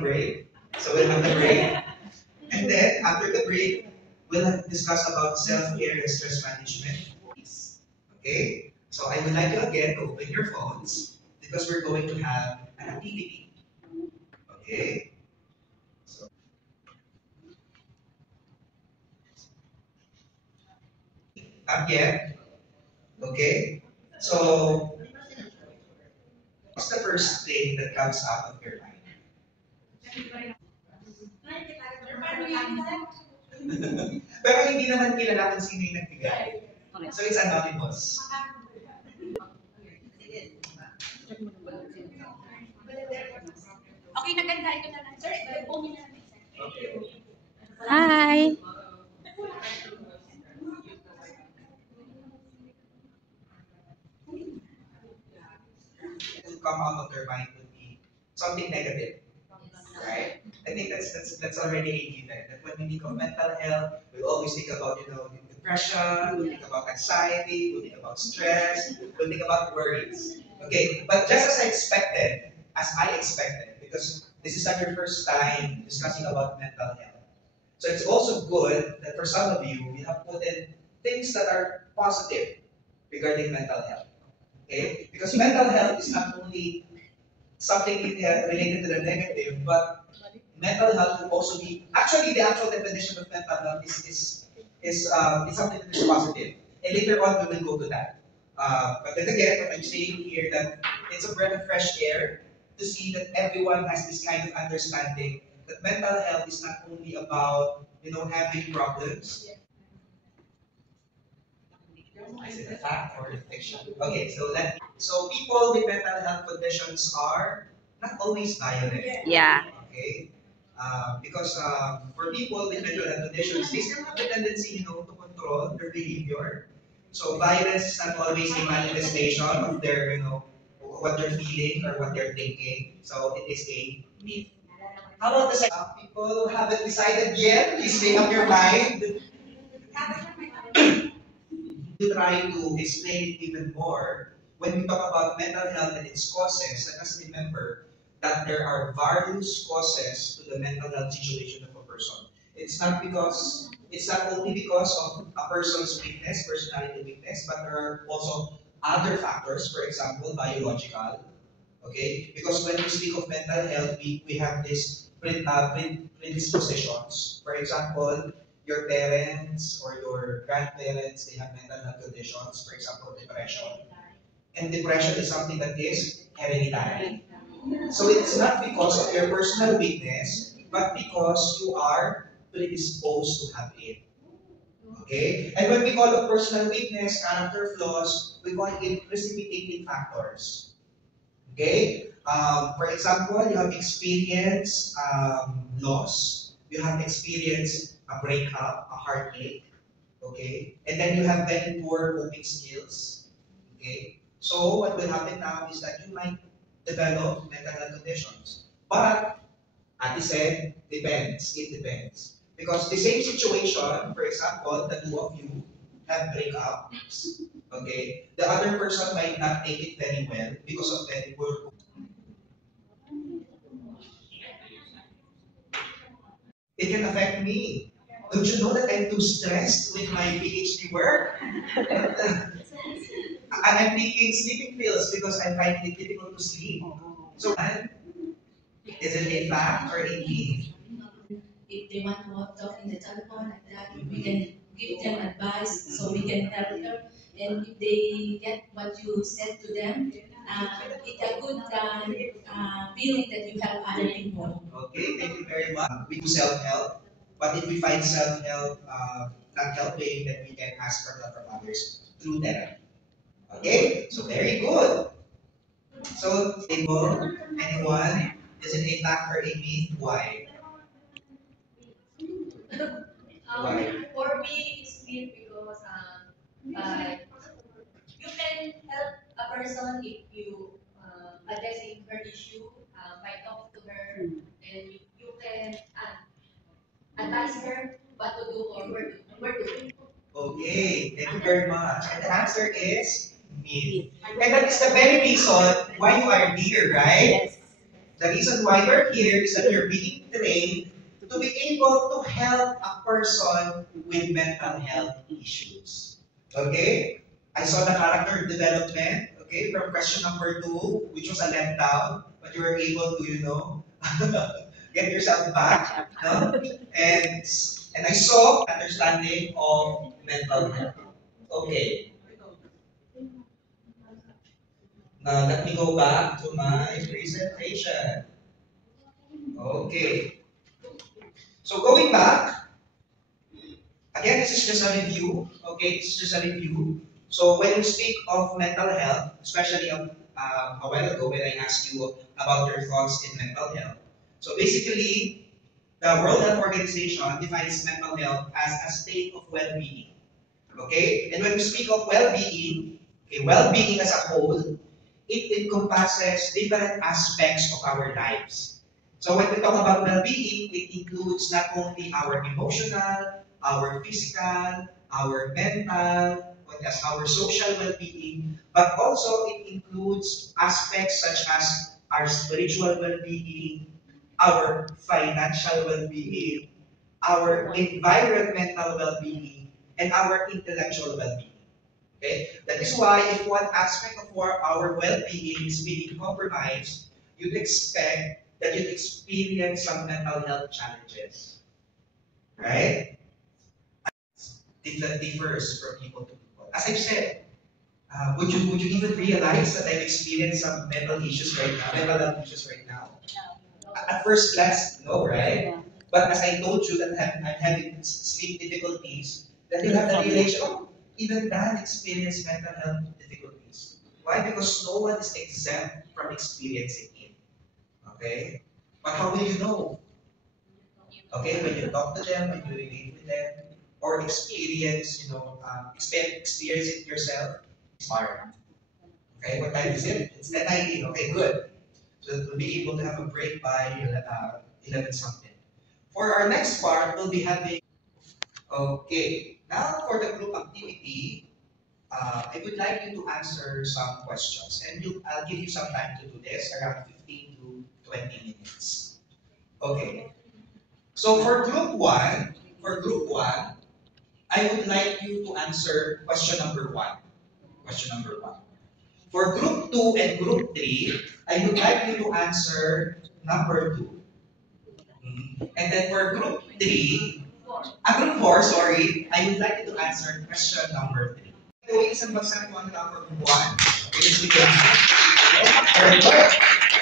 a break. So we'll have the break. And then, after the break, we'll discuss about self-care and stress management. Okay? So I would like you again to open your phones because we're going to have an activity. Okay? So, again, okay? So, what's the first thing that comes out of your mind? Pero hindi naman kilala kung sino yung nagbigay. So it's anonymous. Okay, naganda ito na lang. Sir, iPhone na lang. Okay. Hi. To come out of their mind would be something negative, right? I think that's already a given. That when we think of mental health, we always think about depression, we think about anxiety, we think about stress, we think about worries. Okay, but just as I expected, because this is not your first time discussing about mental health. So it's also good that for some of you, we have put in things that are positive regarding mental health. Okay? Because mental health is not only something related to the negative, but mental health will also be actually the actual definition of mental health is something that is positive. And later on we will go to that. But then again, what I'm saying here that it's a breath of fresh air to see that everyone has this kind of understanding that mental health is not only about having problems. Is it a fact or a fiction? Okay, so people with mental health conditions are not always violent. Yeah. Okay, because for people with mental health conditions, they still have the tendency, to control their behavior. So violence is not always a manifestation of their, what they're feeling or what they're thinking. So it is a myth. How about the second people who haven't decided yet? Please make up your mind. To try to explain it even more, when we talk about mental health and its causes, let us remember that there are various causes to the mental health situation of a person. It's not only because of a person's weakness, personality weakness, but there are also other factors, for example, biological. Okay? Because when we speak of mental health, we have these predispositions. For example, your parents or your grandparents, they have mental health conditions, for example, depression. And depression is something that is hereditary. So it's not because of your personal weakness, but because you are predisposed to have it. Okay? And when we call it personal weakness, character flaws, we call it precipitating factors. Okay? For example, you have experienced loss, you have experienced a breakup, a heartache, okay? And then you have very poor coping skills, okay? So what will happen now is that you might develop mental health conditions. But, Ate said, depends, it depends. Because the same situation, for example, the two of you have breakups, okay? The other person might not take it very well because of very poor. It can affect me. Don't you know that I'm too stressed with my PhD work? I'm taking sleeping pills because I'm finding it difficult to sleep. So, is it a fact or a myth? If they want to talk in the telephone like that, we can give them advice so we can help them. And if they get what you said to them, it's a good feeling that you help other people. Okay, thank you very much. We do self-help, but if we find self-help not helping, then we can ask for help from others through therapy. Okay, so very good. So, table, anyone? Is it a fact or a myth? Why? Why? For me, it's mean because you can help a person if you addressing her issue, by talk to her, and you can advise her what to do or where to do. Okay, thank you very much. And the answer is myth. And that is the very reason why you are here, right? The reason why you're here is that you're being trained to be able to help a person with mental health issues. Okay? I saw the character development, okay, from question number 2, which was a letdown, but you were able to, get yourself back, no? And I saw understanding of mental health. Okay. Now let me go back to my presentation. Okay. So going back, again, this is just a review. Okay, this is just a review. So when we speak of mental health, especially a while ago when I asked you about your thoughts in mental health. So basically, the World Health Organization defines mental health as a state of well-being. Okay? And when we speak of well-being, okay, well-being as a whole, it encompasses different aspects of our lives. So when we talk about well-being, it includes not only our emotional, our physical, our mental, our social well-being, but also it includes aspects such as our spiritual well-being, our financial well-being, our environmental well-being, and our intellectual well-being. Okay? That is why if one aspect of our well-being is being compromised, you'd expect that you'd experience some mental health challenges. Right? That differs from people to people. As I've said, would you even realize that I've experienced some mental issues right now, mental health issues right now? At first glance, no, right? But as I told you that I'm having sleep difficulties, then you have the realization, oh, even that experience mental health difficulties. Why? Because no one is exempt from experiencing it. Okay? But how will you know? Okay, when you talk to them, when you relate with them, or experience, experience it yourself, it's hard. Okay, what time is it? It's 10:19. Okay, good. So that we'll be able to have a break by 11 something. For our next part, we'll be having. Okay, now for the group activity, I would like you to answer some questions, and I'll give you some time to do this, around 15 to 20 minutes. Okay. So for group one, I would like you to answer question number 1. Question number 1. For group 2 and group 3, I would like you to answer number 2. And then for group 3, group 4, sorry, I would like you to answer question number 3. Gawin isang bagsak mo ang number 1. Okay, let's begin. Very good.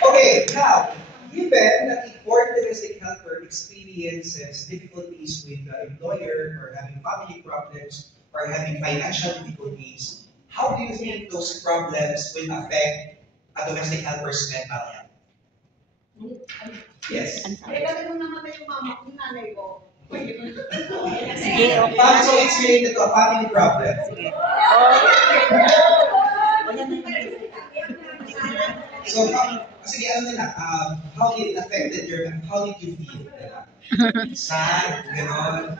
Okay, now, given that a foreign domestic helper experiences difficulties with the employer or having family problems or having financial difficulties, how do you think those problems will affect a domestic helper's mental health? Yes. Sige, okay. So it's related to a family problem. Sige. So, sige, how did it affected how did you feel? Sad, gano'n.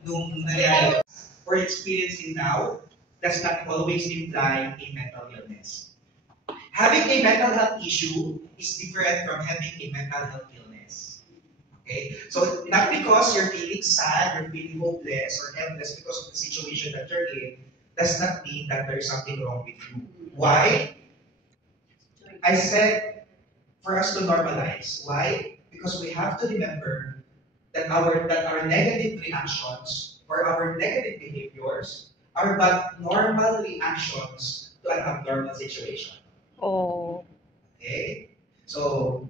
Nung nangyari, or experiencing now, does not always imply a mental illness. Having a mental health issue is different from having a mental health illness. Okay? So, not because you're feeling sad, you're feeling hopeless or helpless because of the situation that you're in, does not mean that there's something wrong with you. Why? I said for us to normalize. Why? Because we have to remember that our negative reactions or our negative behaviors are but normal reactions to an abnormal situation. Oh. Okay? So,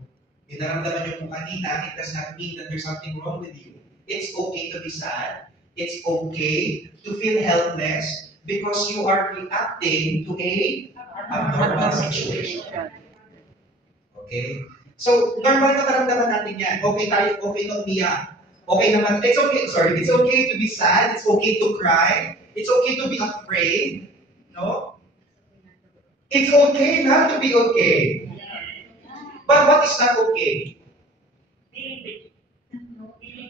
yung naramdaman nyo po kanina, it does not mean that there's something wrong with you. It's okay to be sad. It's okay to feel helpless because you are reacting to a abnormal situation. Okay? So, normal na maramdaman natin yan. Okay na umiyak. Okay naman, it's okay to be sad, it's okay to cry, it's okay to be afraid, no? It's okay not to be okay. But what is not okay?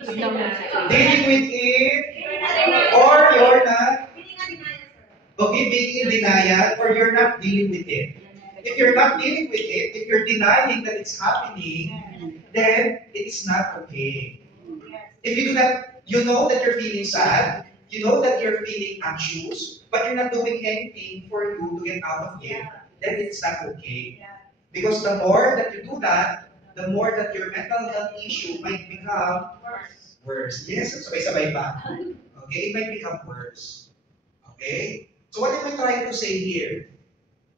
Dealing with it, or you're not. Okay, being in denial, or you're not dealing with it. If you're not dealing with it, if you're denying that it's happening, then it's not okay. If you do not, you know that you're feeling sad, you know that you're feeling anxious, but you're not doing anything for you to get out of it, then it's not okay. Because the more that you do that, the more that your mental health issue might become worse. Yes, sabay-sabay pa. Okay, it might become worse. Okay? So what am I trying to say here?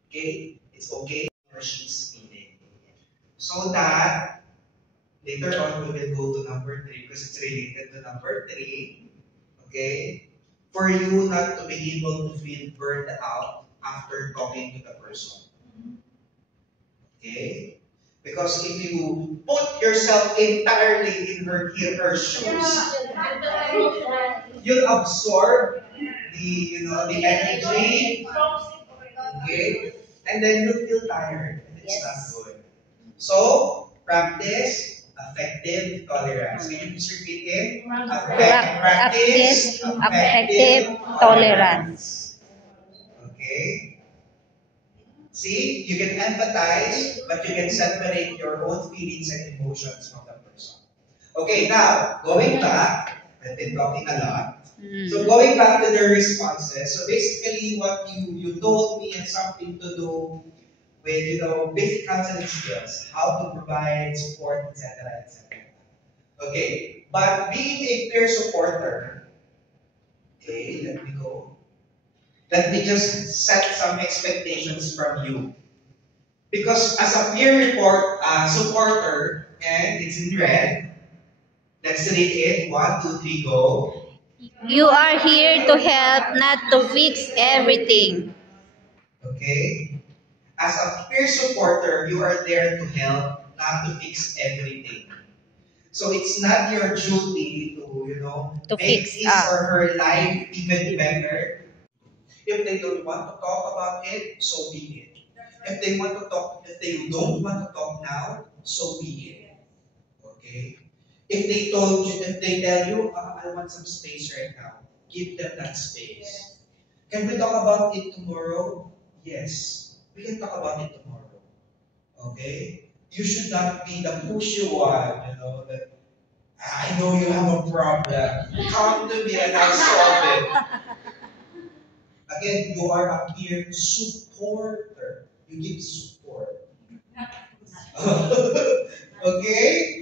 Okay, it's okay or she's feeling. So that later on we will go to number 3 because it's related to number 3. Okay? For you not to be able to feel burned out after talking to the person. Okay? Because if you put yourself entirely in her shoes, you'll absorb the energy, okay? And then you'll feel tired, and it's not good. So, practice effective tolerance. Can you please repeat it? Practice Affective tolerance. Okay? See, you can empathize, but you can separate your own feelings and emotions from the person. Okay, now, going back, I've been talking a lot. So going back to the responses, so basically what you told me has something to do with basic counseling skills, how to provide support, etc., etc. Okay, but being a peer supporter, okay, let me go. Let me just set some expectations from you. Because as a supporter, and it's in red, let's read it. 1, 2, 3, go. You are here to help, not to fix everything. Okay? As a peer supporter, you are there to help, not to fix everything. So it's not your duty To make fix his up. or her life even better. If they don't want to talk about it, so be it. If they don't want to talk now, so be it. Okay? If they tell you, I want some space right now, give them that space. Can we talk about it tomorrow? Yes. We can talk about it tomorrow. Okay? You should not be the pushy one, that I know you have a problem. Come to me and I'll solve it. Again, you are a peer supporter. You give support. Okay?